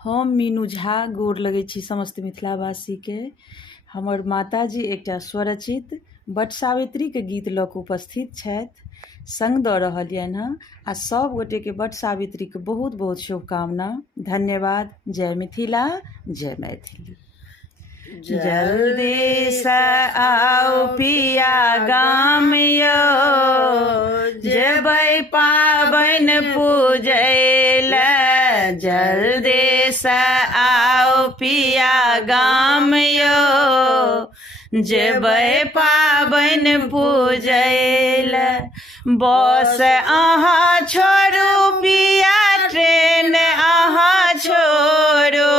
हम मीनू झा गोर लगै छी समस्त मिथिलावासीके। हमर माताजी एकटा स्वरचित बट सावित्रीके गीत लऽ कऽ उपस्थित छथि, संग दऽ रहलियनि हँ आ सब गोटेके बट सावित्रीके बहुत बहुत शुभकामना। धन्यवाद। जय मिथिला, जय मैथिली। जल्दी से आओ पिया गाम यो, जेबै पाबनि पूजै लए। जल्दी से आओ पिया गाम यो, जेबै पाबनि पूजै लए। बस अहाँ छोड़ू पिया, ट्रेन अहाँ छोड़ू।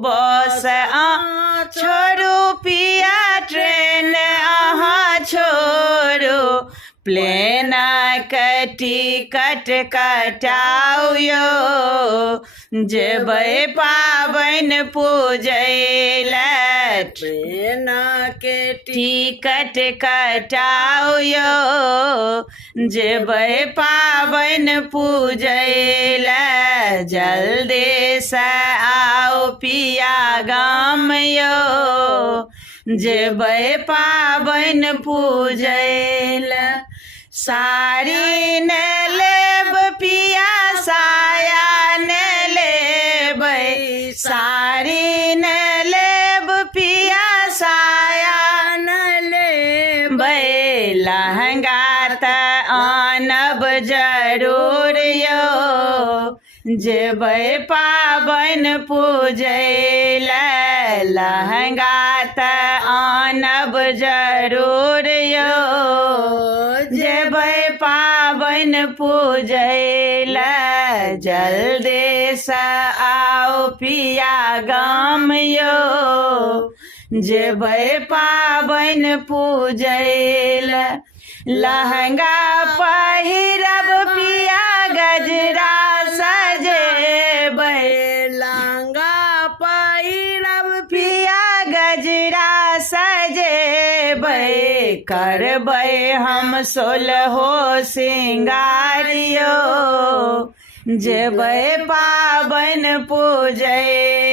बस अहाँ छोड़ू पिया, ट्रेन अहाँ छोड़ू। प्लेन के टिकट कटाऊ यो, जेबै पाबनि पूजै लए। ट्रेन के टिकट कटाऊ यो, जेबै पाबनि पूजै लए। जल्दी से आओ पिया गाम यो, जेबै पाबनि पूजै लए। साड़ी न लेब पिया, साया न लेबै। साड़ी न लेब पिया, साया न लेबै। लहंगा तऽ आनब जरूर यो, जेबै पाबनि पूजै लए। लहंगा तऽ आनब जरूर यो, जेबै पाबनि पूजै लए। जल्दी से आओ पिया गाम यो, जेबै पाबनि पूजै लए। लहंगा पहिरब पिया, गजरा सजेबै। लहंगा पहिरब पिया, गजरा सजेबै। करबै हम सोलहो सिंगार यो, जेबै पाबनि पूजै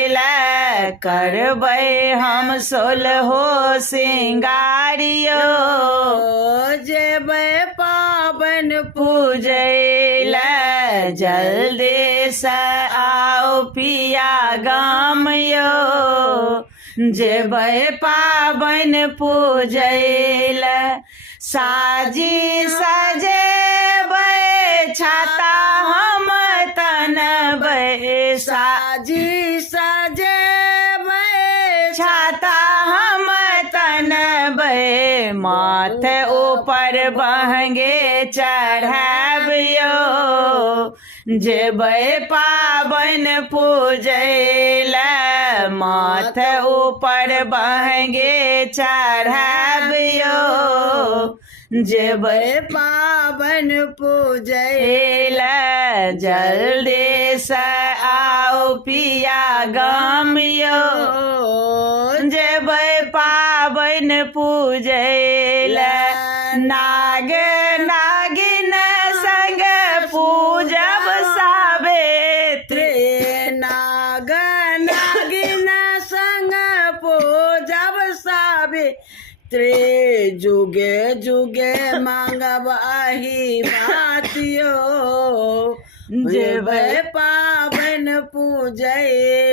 लए। करबै हम सोलहो सिंगार यो, जेबै पाबनि पूजै लए। जल्दी से आओ पिया गाम यो, जेबै पाबनि पूजै लए। साजी सजेबै, छाता हम तनबै। साजी सजेबै, छाता हम तनबै। माथ ऊपर बहंगे चढ़ाब यो, जेबै पाबनि पूजै लए। माथ ऊपर बहंगे चढ़ाब यो, जेबै पाबनि पूजै लए। जल्दी से आओ पिया गाम यो, जेबै पाबनि पूजै लए। नाग नागिन संग पूजब सावित्री। नाग नागिन संग पूजब सावित्री। जुगे जुगे मांगब अही बात यो, जेबै पाबनि पूजै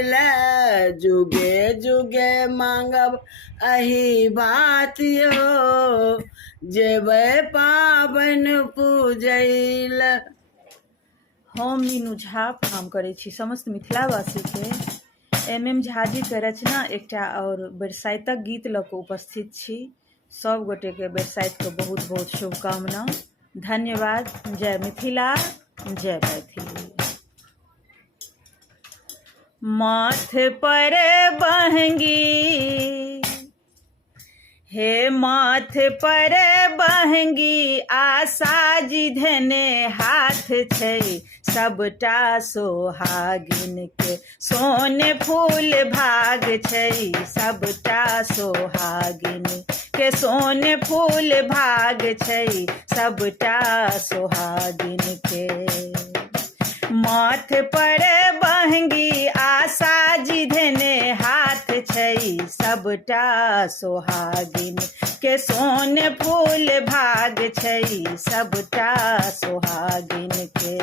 लए। जुगे जुगे मांगब अही बात यो, जेबै पाबनि पूजै लए। हम मीनू झा प्रणाम करै छी समस्त मिथिलावासीके। MM झाजीके रचना एकटा और बरसाइतक गीत लऽ कऽ उपस्थित छी। सब गोटेके बरसाइतके बहुत बहुत शुभकामना। धन्यवाद। जय मिथिला, जय मैथिली। माथ पर बहंगी, हे माथ पर बहंगी, आसाजी धने हाथ छै। सबटा सोहागिन के सोने फूल भाग छै। सबटा सोहागिन के सोने फूल भाग छै। सबटा सोहागिन के माथ पर बहंगी, आशा सबटा सोहागिन के सोन फूल भाग छै सबटा सोहागिन के।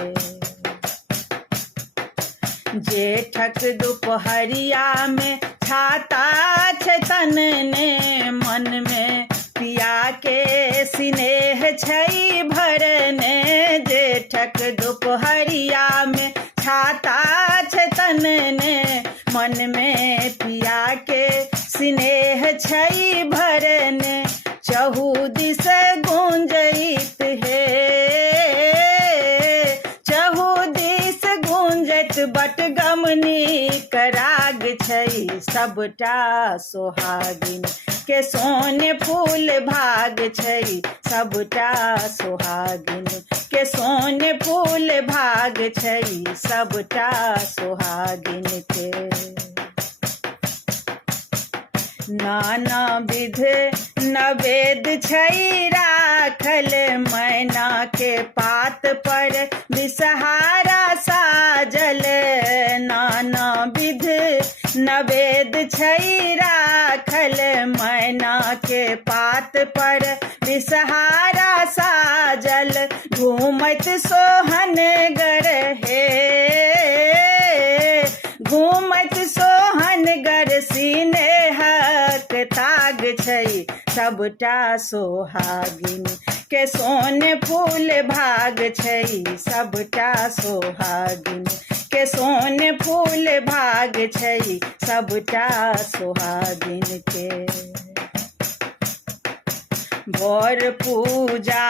जेठक दुपहरिया में छाता छै तनने मन में पिया के स्नेह छै भरने। जेठक दुपहरिया में छाता छै तनने मन में पिया के स्नेह छै भरने। चहु दिस गूंजैत हे चहु दिस गूंजैत बटगमनी कराग छै सबटा सोहागिन के सोन फूल भाग छै सबटा सोहागिन के सोन फूल भाग छै सबटा सोहागिन के। नाना विध नवेद छै राखल मैना के पात पर विषहारा साजल। नाना विध नवेद छै राखल मैना के पात पर विषहारा साजल। घूमत सोहनगर हे घूमत सोहनगर सिनेहक ताग छै सबटा सोहागिन के सोन फूल भाग छै सबटा सोहागिन के सोन फूल भाग छै सबटा सोहागिन के। बर पूजा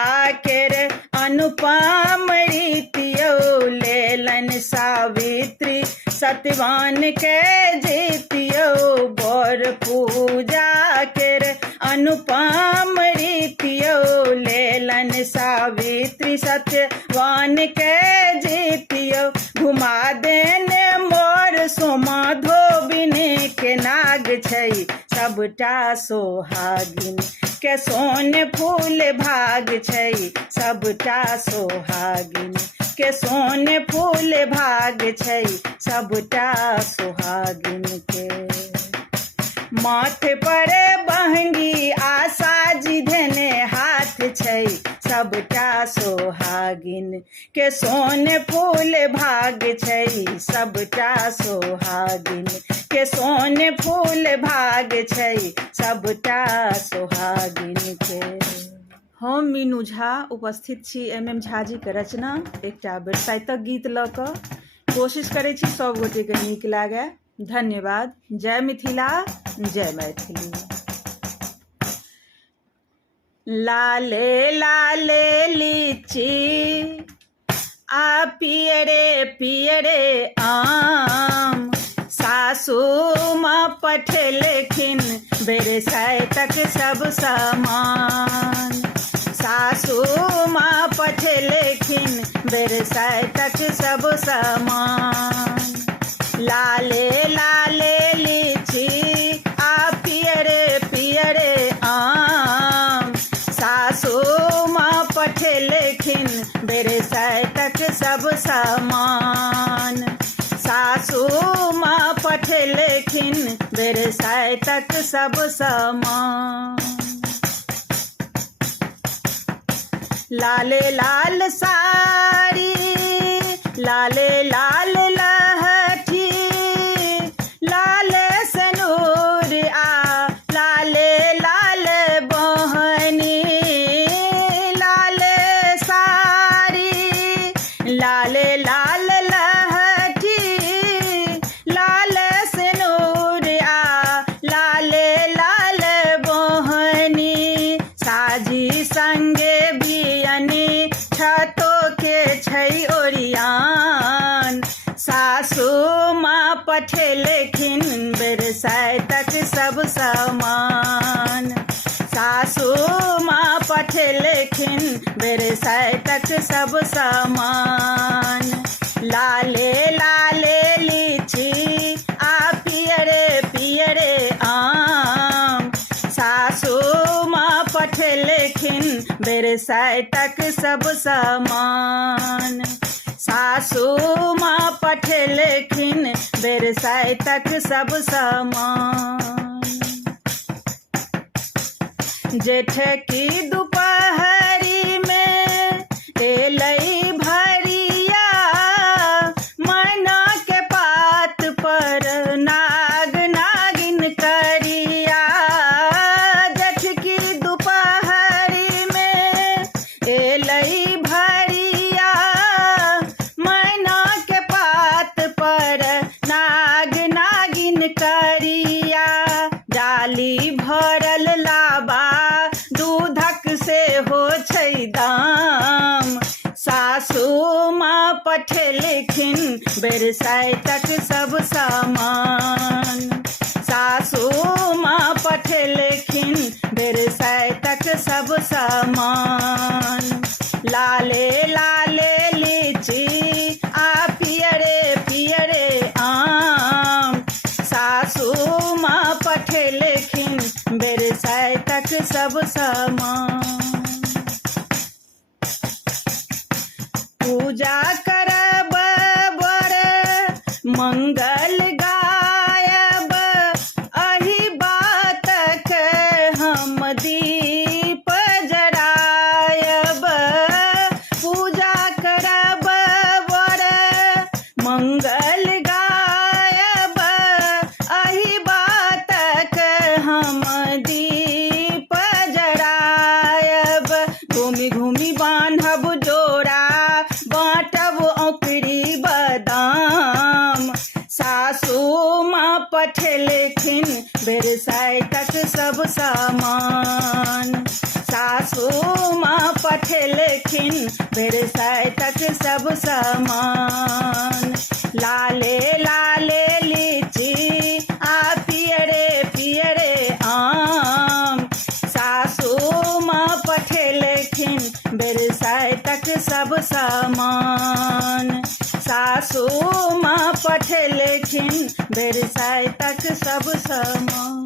केर अनुपम रीतियो लेलन सावित्री सत्यवान के जीतियो। बर पूजा केर अनुपम रीतियो लेलन सावित्री सत्यवान के जीतियो। घुमा देने मोर सोमा धोबिन के नाग छै सबटा सोहागिन के सोन फूल भाग छै सबटा सोहागिन के सोन फूल भाग छै सबटा सोहागिन के। माथे पर बहंगी आशा जी धने हाथ छै सबटा सोहागिन के सोन फूल भाग छै सबटा सोहागिन के सोन फूल भाग छै सबटा सोहागिन के। हम मीनू झा उपस्थित छी MM झा जी के रचना एकटा बरसाइतक गीत लऽ कऽ। कोशिश करै छी सब गोटे के नीक लागे। धन्यवाद। जय मिथिला जय मैथिली। लाले लाले लीची आ पियरे पियरे आम सासू माँ पठेलखिन बरसाइतक सब सामान। सासू माँ पठेलखिन बरसाइतक सब सामान। लाले लाले लीची आ पियरे पियरे आम सासू माँ पठेलखिन बरसाइतक सब सामान। सासू माँ पठेलखिन बरसाइतक सब सामान। लाले लाल साड़ी लाले लाल लहठी लाल सनूर आ लाले लाल बहनी। लाले साड़ी लाले लाल लहठी लाल सनूर आ लाले लाल बहनी। साजी संगे बियनी छतो के छै ओरियान। सासू माँ पठेलखिन बरसाइतक सब सामान। सासू माँ पठेलखिन बरसाइतक सब सामान। लाले लाले लीची आ पियरे पियरे आम सासू माँ पठेलखिन बरसाइतक सब सामान। सासू माँ पठेलखिन बरसाइतक सब सामान। जेठ की दोपहरी में एलई भरिया, मैना के पात पर नाग नागिन करिया। जेठ की दोपहरी में एलई भरिया, मैना के पात पर नाग नागिन करिया। डाली भरल लाबा दूधक से हो छै दाम, सासू माँ पठेलखिन बरसाइतक सब सामान। सासू माँ पठेलखिन बरसाइतक सब सामान। लाले लाले लीची आ पियरे पियरे आम, सासू माँ पठेलखिन बरसाइतक सब सामान। पूजा करब बड़ मंगल गायब, अही बातक हम दीप जरायब। पूजा करब बड़ मंगल गायब, अही बातक हम दीप जरायब। घूमी घूमी बान्हब डोरा, बाँटब औकरी बदाम, सासू माँ पठेलखिन बरसाइतक सब सामान। सासू माँ पठेलखिन बरसाइतक सब सामान। लाले लाले लीची आ पियरे पियरे आम, सासू माँ पठेलखिन बरसाइतक सब सामान। सासू माँ पठेलखिन बरसाइतक सब सामान।